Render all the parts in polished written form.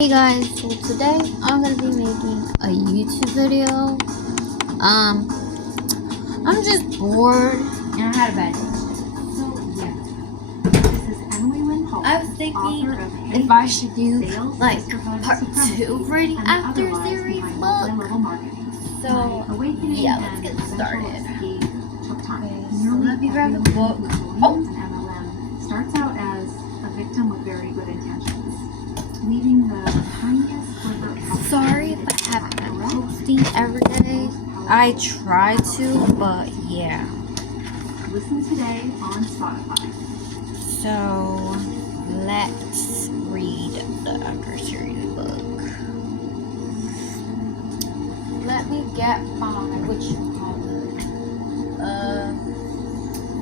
Hey guys, so today I'm gonna be making a YouTube video. I'm just bored and I had a bad day. So yeah, this is Emily Lynn Hall. I was thinking if I should do like part 2 reading after series book. So yeah, let's get started. Okay, so let me grab the book. Oh, starts out as a victim with very good intentions. Leaving the tiniest sliver of sorry if I haven't been posting every day. I try to, but yeah. Listen today on Spotify. So let's read the after series book. Let me get my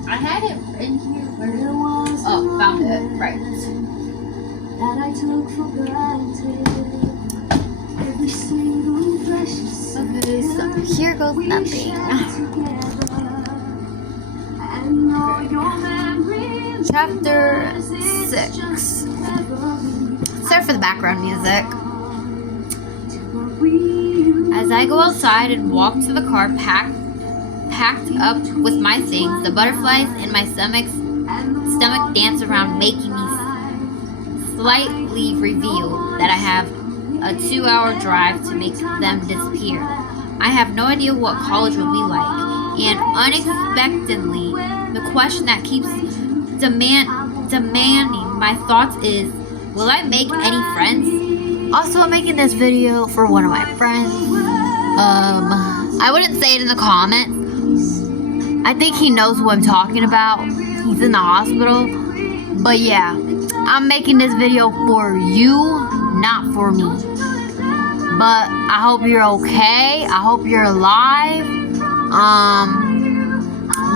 I had it in here. Where it was? Oh, found it. Right. That I took for granted. Every single precious. Okay, so here goes nothing. Chapter 6. Sorry for the background music. As I go outside and walk to the car packed up with my things, the butterflies in my stomach dance around, making me slightly reveal that I have a 2-hour drive to make them disappear. I have no idea what college will be like, and unexpectedly, the question that keeps demanding my thoughts is, will I make any friends? Also, I'm making this video for one of my friends. I wouldn't say it in the comments. I think he knows who I'm talking about. He's in the hospital. But yeah, I'm making this video for you, not for me. But I hope you're okay. I hope you're alive.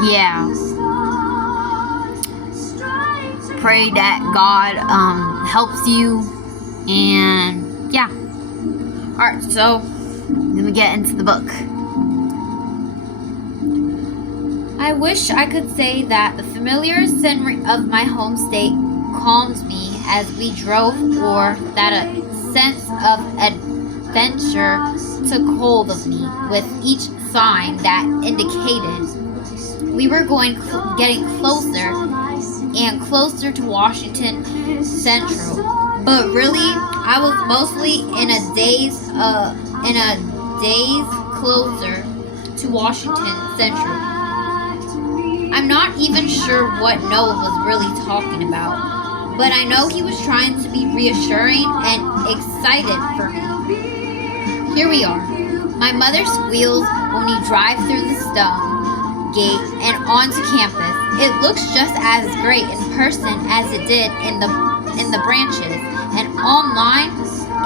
Yeah. Pray that God helps you. And yeah. Alright, so let me get into the book. I wish I could say that the familiar scenery of my home state calmed me as we drove, or that a sense of adventure took hold of me with each sign that indicated we were getting closer and closer to Washington Central. But really, I was mostly in a daze closer to Washington Central. I'm not even sure what Noah was really talking about, but I know he was trying to be reassuring and excited for me. Here we are. My mother squeals when we drive through the stone gate and onto campus. It looks just as great in person as it did in the branches and online,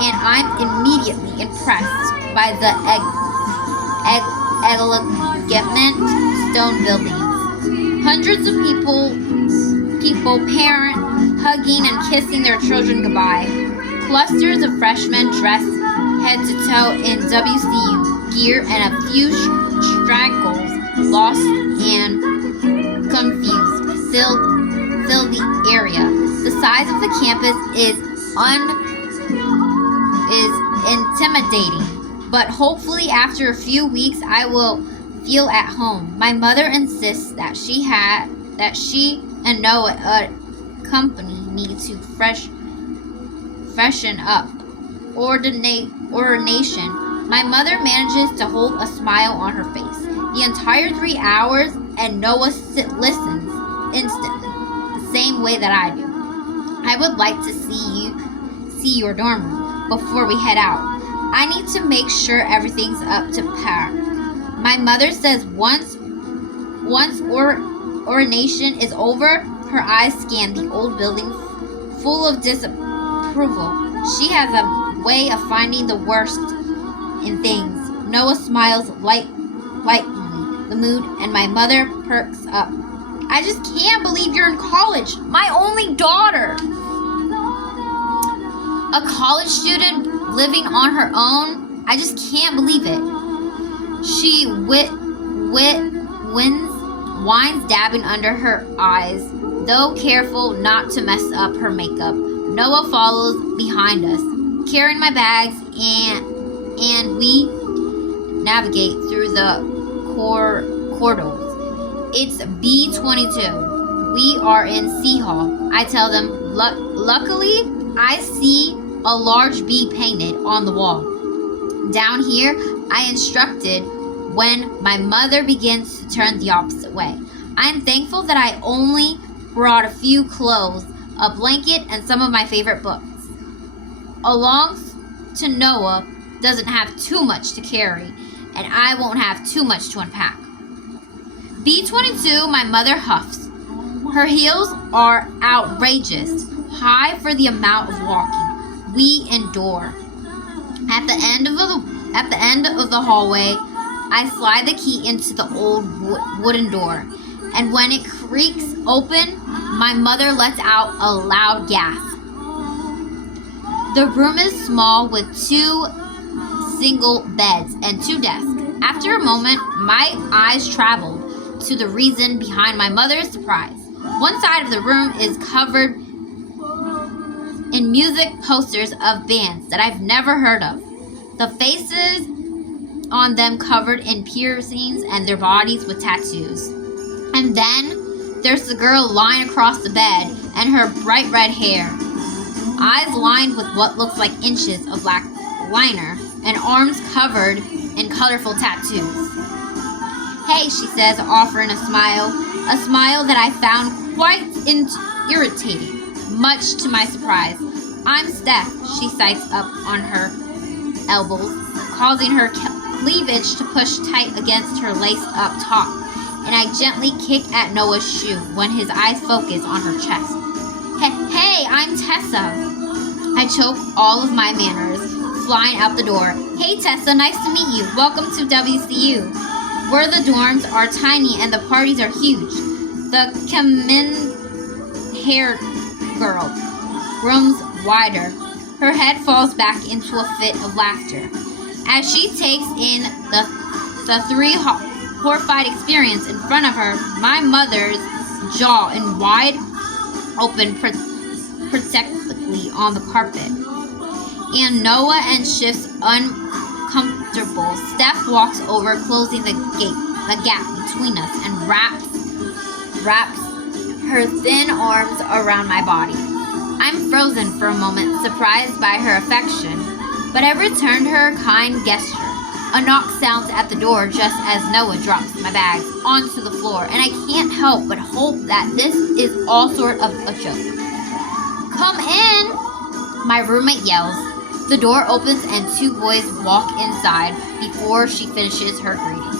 and I'm immediately impressed by the elegant stone buildings. Hundreds of people parent, hugging and kissing their children goodbye. Clusters of freshmen dressed head to toe in WCU gear, and a few straggles, lost and confused, fill the area. The size of the campus is intimidating, but hopefully after a few weeks I will feel at home. My mother insists that she and Noah accompany me to freshen up. Ordination. My mother manages to hold a smile on her face the entire 3 hours, and Noah listens instantly, the same way that I do. I would like to see your dorm room before we head out. I need to make sure everything's up to par. My mother says once ordination is over, her eyes scan the old building full of disapproval. She has a way of finding the worst in things. Noah smiles lightly, the mood, and my mother perks up. I just can't believe you're in college. My only daughter. A college student living on her own. I just can't believe it. She whines, dabbing under her eyes, though careful not to mess up her makeup. Noah follows behind us. carrying my bags, and we navigate through the corridors. It's B22. We are in C Hall. I tell them, luckily, I see a large B painted on the wall. Down here, I instructed when my mother begins to turn the opposite way. I am thankful that I only brought a few clothes, a blanket, and some of my favorite books. Along to Noah doesn't have too much to carry, and I won't have too much to unpack. B22, my mother huffs. Her heels are outrageous, high for the amount of walking we endure. At the end of the hallway, I slide the key into the old wooden door, and when it creaks open, my mother lets out a loud gasp. The room is small with 2 single beds and 2 desks. After a moment, my eyes traveled to the reason behind my mother's surprise. One side of the room is covered in music posters of bands that I've never heard of. The faces on them covered in piercings and their bodies with tattoos. And then there's the girl lying across the bed and her bright red hair, eyes lined with what looks like inches of black liner, and arms covered in colorful tattoos. "Hey," she says, offering a smile that I found quite irritating, much to my surprise. "I'm Steph," she sights up on her elbows, causing her cleavage to push tight against her laced-up top, and I gently kick at Noah's shoe when his eyes focus on her chest. Hey, I'm Tessa." I choke all of my manners, flying out the door. "Hey Tessa, nice to meet you. Welcome to WCU, where the dorms are tiny and the parties are huge." The haired girl grooms wider. Her head falls back into a fit of laughter as she takes in the 3 horrified experience in front of her. My mother's jaw in wide open protectively on the carpet, and Noah and Shift's uncomfortable. Steph walks over, closing the gap between us, and wraps her thin arms around my body. I'm frozen for a moment, surprised by her affection, but I return her kind gesture. A knock sounds at the door just as Noah drops my bags onto the floor, and I can't help but hope that this is all sort of a joke. "Come in," my roommate yells. The door opens and 2 boys walk inside before she finishes her greeting.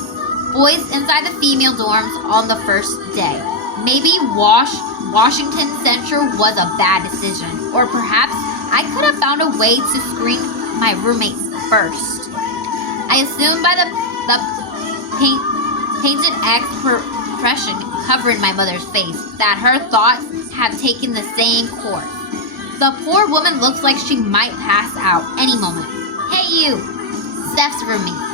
Boys inside the female dorms on the first day. Maybe Washington Central was a bad decision, or perhaps I could have found a way to screen my roommates first. I assume by the painted expression covering my mother's face that her thoughts have taken the same course. The poor woman looks like she might pass out any moment. "Hey you, Steph's roommate,"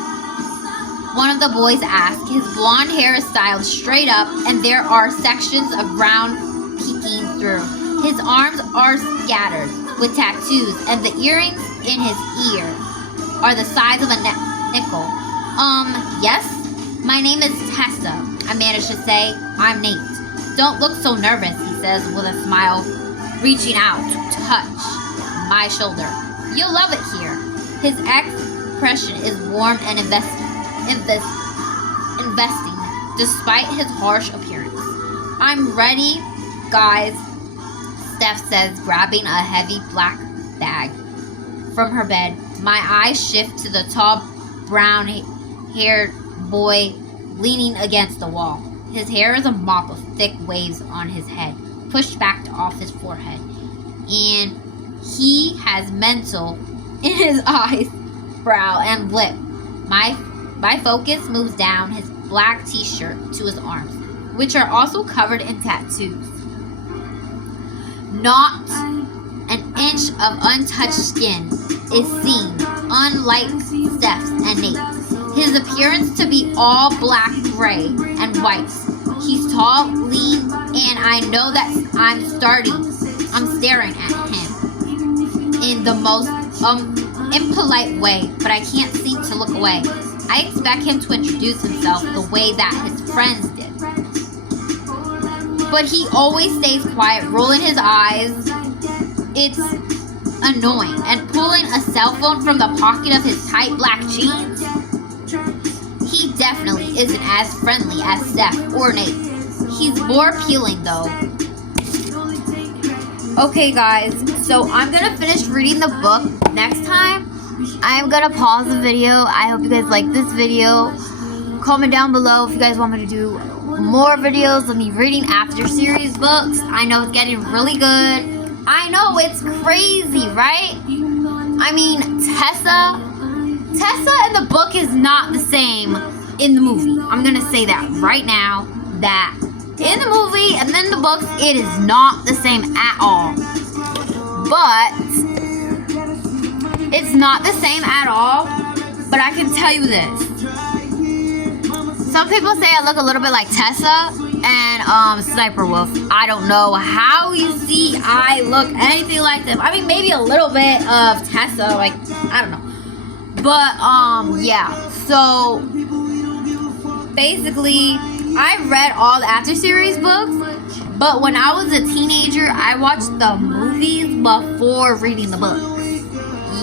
one of the boys asks. His blonde hair is styled straight up, and there are sections of brown peeking through. His arms are scattered with tattoos, and the earrings in his ear are the size of a nickel. Yes? My name is Tessa," I managed to say. "I'm Nate." "Don't look so nervous," he says with a smile, reaching out to touch my shoulder. "You'll love it here." His expression is warm and investing despite his harsh appearance. "I'm ready, guys," Steph says, grabbing a heavy black bag from her bed. My eyes shift to the tall, brown-haired boy leaning against the wall. His hair is a mop of thick waves on his head, pushed back off his forehead, and he has mental in his eyes, brow, and lip. My focus moves down his black t-shirt to his arms, which are also covered in tattoos. Not an inch of untouched skin is seen, unlike Steph's and Nate's. His appearance to be all black, gray, and white. He's tall, lean, and I know that I'm staring at him in the most impolite way, but I can't seem to look away. I expect him to introduce himself the way that his friends did. But he always stays quiet, rolling his eyes. It's annoying. And pulling a cell phone from the pocket of his tight black jeans. He definitely isn't as friendly as Steph or Nate. He's more appealing though. Okay guys, so I'm gonna finish reading the book next time. I'm gonna pause the video. I hope you guys like this video. Comment down below if you guys want me to do more videos of me reading after series books. I know it's getting really good. I know it's crazy, right? I mean, Tessa in the book is not the same in the movie. I'm gonna say that right now, that in the movie and then the books, it is not the same at all. But it's not the same at all. But I can tell you this. Some people say I look a little bit like Tessa and Sniper Wolf. I don't know how you see I look anything like them. I mean, maybe a little bit of Tessa, like, I don't know. But, yeah. So, basically, I read all the after series books, but when I was a teenager, I watched the movies before reading the books.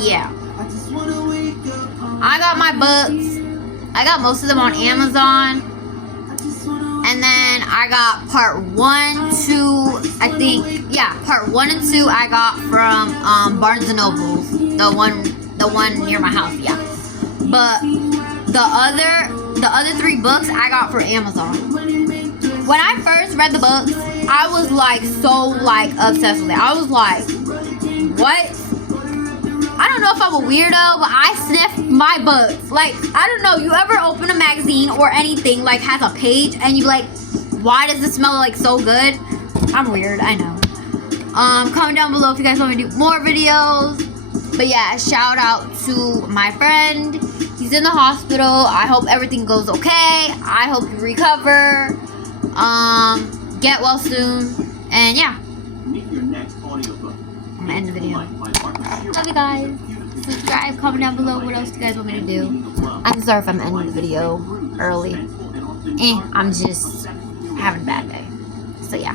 Yeah. I got my books. I got most of them on Amazon. And then I got part 1, 2, I think. Yeah, part 1 and 2 I got from Barnes & Nobles. The one near my house, yeah. But the other 3 books I got from Amazon. When I first read the books, I was like so like obsessed with it. I was like, what? I don't know if I'm a weirdo, but I sniff my books. Like, I don't know, you ever open a magazine or anything like has a page and you like, why does it smell like so good? I'm weird, I know. Comment down below if you guys want me to do more videos. But yeah, shout out to my friend. He's in the hospital. I hope everything goes okay. I hope you recover. Get well soon. And yeah. I'm gonna end the video. Love you guys. Subscribe, comment down below what else you guys want me to do. I'm sorry if I'm ending the video early. I'm just having a bad day. So yeah.